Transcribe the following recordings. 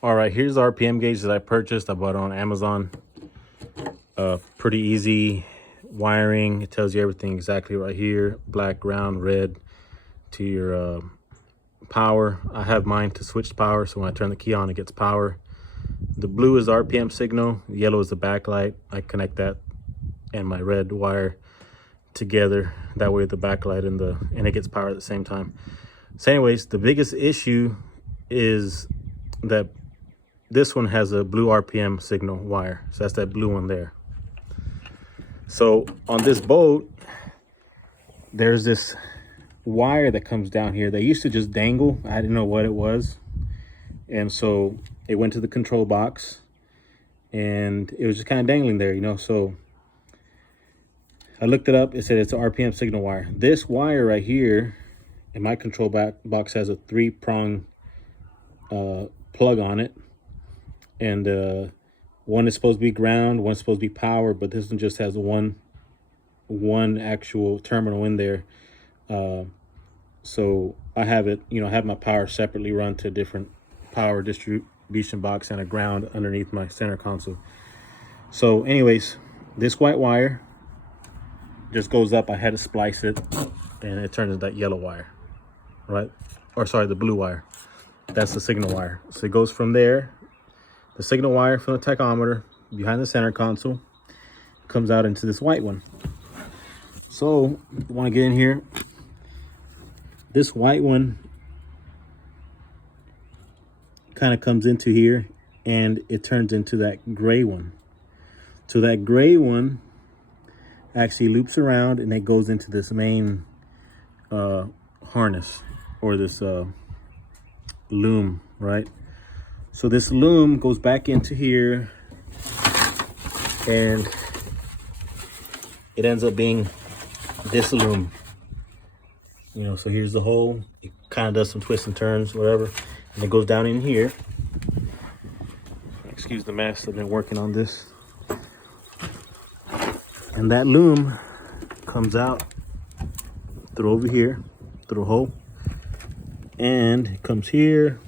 All right, here's the RPM gauge that I purchased. I bought it on Amazon. Pretty easy wiring. It tells you everything exactly right here. Black, ground, red to your power. I have mine to switch power, so when I turn the key on, it gets power. The blue is the RPM signal. The yellow is the backlight. I connect that and my red wire together. That way the backlight and it gets power at the same time. So anyways, the biggest issue is that this one has a blue RPM signal wire. So that's that blue one there. So on this boat, there's this wire that comes down here. They used to just dangle. I didn't know what it was. And so it went to the control box and it was just kind of dangling there, you know. So I looked it up. It said it's an RPM signal wire. This wire right here in my control box has a 3-prong plug on it. And one is supposed to be ground, one's supposed to be power, but this one just has one actual terminal in there. So I have it, you know, I have my power separately run to a different power distribution box and a ground underneath my center console. So anyways, this white wire just goes up. I had to splice it and it turns into that yellow wire, right? Or sorry, the blue wire. That's the signal wire. So it goes from there. The signal wire from the tachometer behind the center console comes out into this white one. So you want to get in here. This white one kind of comes into here and it turns into that gray one. So that gray one actually loops around and it goes into this main harness or this loom, right? So this loom goes back into here and it ends up being this loom, you know. So here's the hole. It kind of does some twists and turns, whatever, and it goes down in here. Excuse the mess, I've been working on this. And that loom comes out through over here, through a hole, and it comes here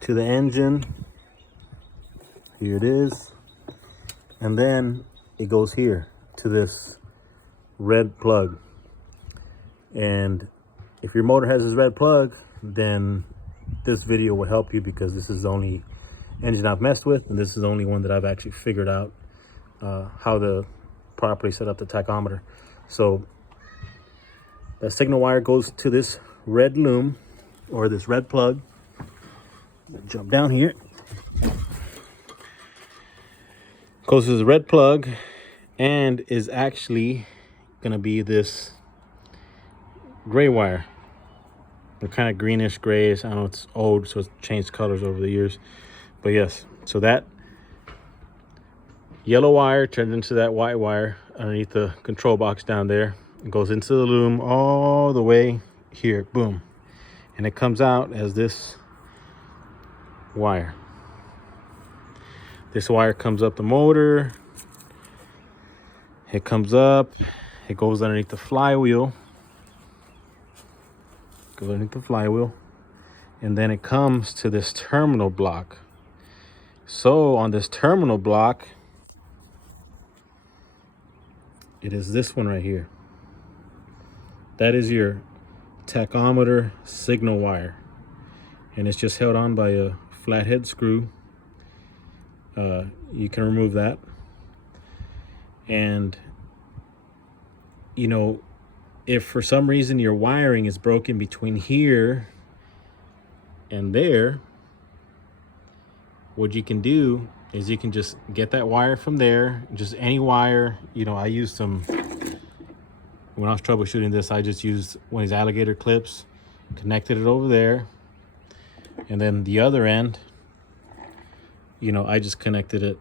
to the engine. Here it is. And then it goes here to this red plug. And if your motor has this red plug, then this video will help you, because this is the only engine I've messed with, and this is the only one that I've actually figured out how to properly set up the tachometer. So that signal wire goes to this red loom or this red plug. Jump down here. Goes to this red plug and is actually gonna be this gray wire. They're kind of greenish grayish. I know it's old, so it's changed colors over the years. But yes, so that yellow wire turns into that white wire underneath the control box down there. It goes into the loom all the way here, boom. And it comes out as this wire. This wire comes up the motor. It comes up, it goes underneath the flywheel. Goes underneath the flywheel. And then it comes to this terminal block. So on this terminal block, it is this one right here. That is your tachometer signal wire. And it's just held on by a flathead screw. You can remove that. And, you know, if for some reason your wiring is broken between here and there, what you can do is you can just get that wire from there, just any wire. You know, I used some, when I was troubleshooting this, I just used one of these alligator clips, connected it over there. And then the other end, you know, I just connected it,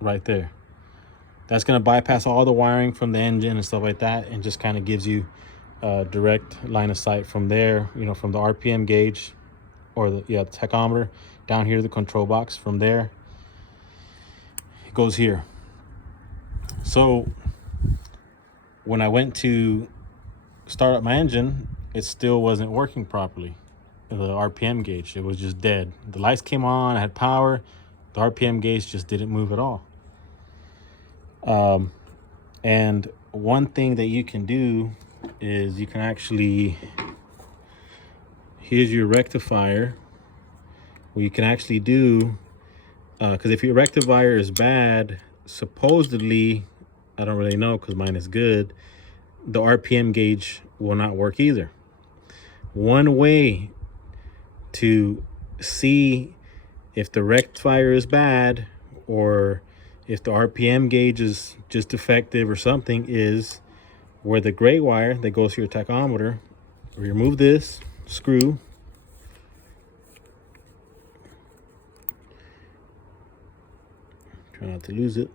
right there. That's gonna bypass all the wiring from the engine and stuff like that, and just kind of gives you a direct line of sight from there, you know, from the RPM gauge or the tachometer down here to the control box. From there, it goes here. So when I went to start up my engine, it still wasn't working properly. the RPM gauge. It was just dead. The lights came on, I had power. The RPM gauge just didn't move at all. And one thing that you can do is you can actually, here's your rectifier. What you can actually do, because if your rectifier is bad, supposedly, I don't really know because mine is good, the RPM gauge will not work either. One way to see if the rectifier is bad or if the RPM gauge is just defective or something is where the gray wire that goes to your tachometer, remove this screw, try not to lose it.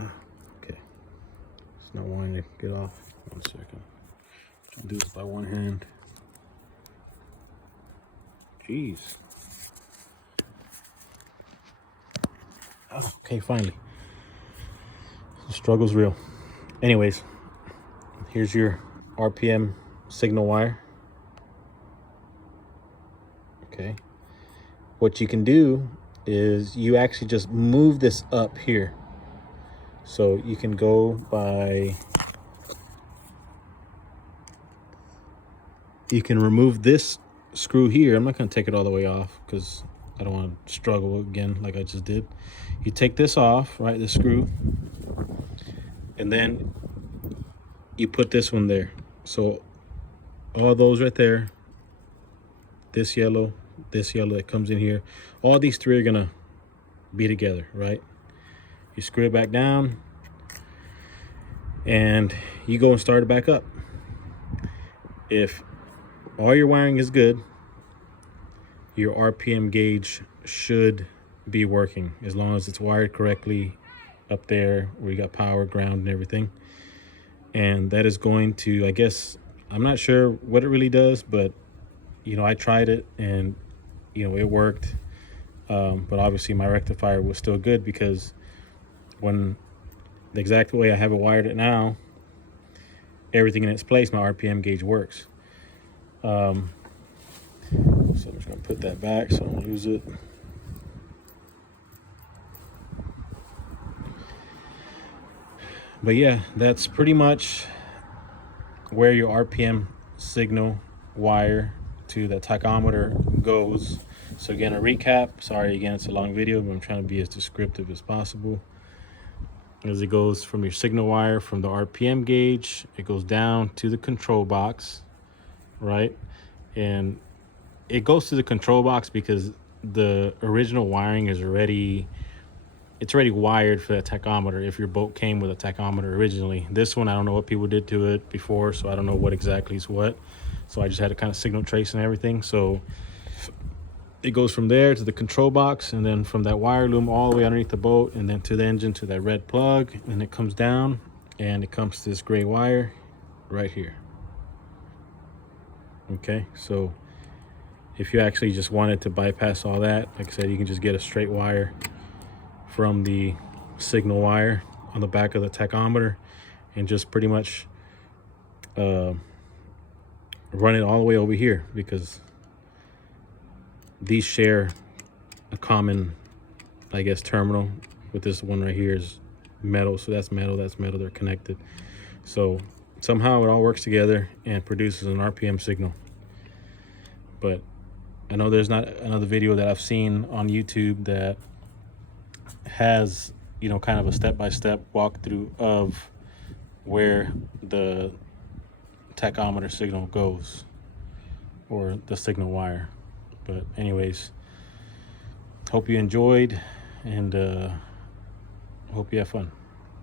Okay, it's not wanting to get off. 1 second. I'll do this by one hand. Jeez. Okay, finally. The struggle's real. Anyways, here's your RPM signal wire. Okay. What you can do is you actually just move this up here. So you can go by, you can remove this screw here. I'm not going to take it all the way off because I don't want to struggle again like I just did. You take this off, right, the screw, and then you put this one there. So all those right there, this yellow that comes in here, all these three are gonna be together, right? You screw it back down and you go and start it back up. If all your wiring is good, your RPM gauge should be working as long as it's wired correctly up there where you got power, ground, and everything. And that is going to, I guess, I'm not sure what it really does, but you know, I tried it and you know, it worked. But obviously my rectifier was still good because when the exact way I have it wired it now, everything in its place, my RPM gauge works. So I'm just gonna put that back so I don't lose it. But yeah, that's pretty much where your RPM signal wire to the tachometer goes. So again, a recap, sorry again, it's a long video, but I'm trying to be as descriptive as possible. As it goes from your signal wire, from the RPM gauge, it goes down to the control box, right? And it goes to the control box because the original wiring is already, it's already wired for that tachometer. If your boat came with a tachometer originally, this one, I don't know what people did to it before, so I don't know what exactly is what. So I just had to kind of signal trace and everything. So it goes from there to the control box, and then from that wire loom all the way underneath the boat, and then to the engine, to that red plug, and it comes down, and it comes to this gray wire right here. Okay, so if you actually just wanted to bypass all that, like I said, you can just get a straight wire from the signal wire on the back of the tachometer and just pretty much run it all the way over here, because these share a common, I guess, terminal. With this one right here is metal, so that's metal, they're connected. So somehow it all works together and produces an RPM signal. But I know there's not another video that I've seen on YouTube that has, you know, kind of a step-by-step walkthrough of where the tachometer signal goes, or the signal wire. But anyways, hope you enjoyed, and hope you have fun.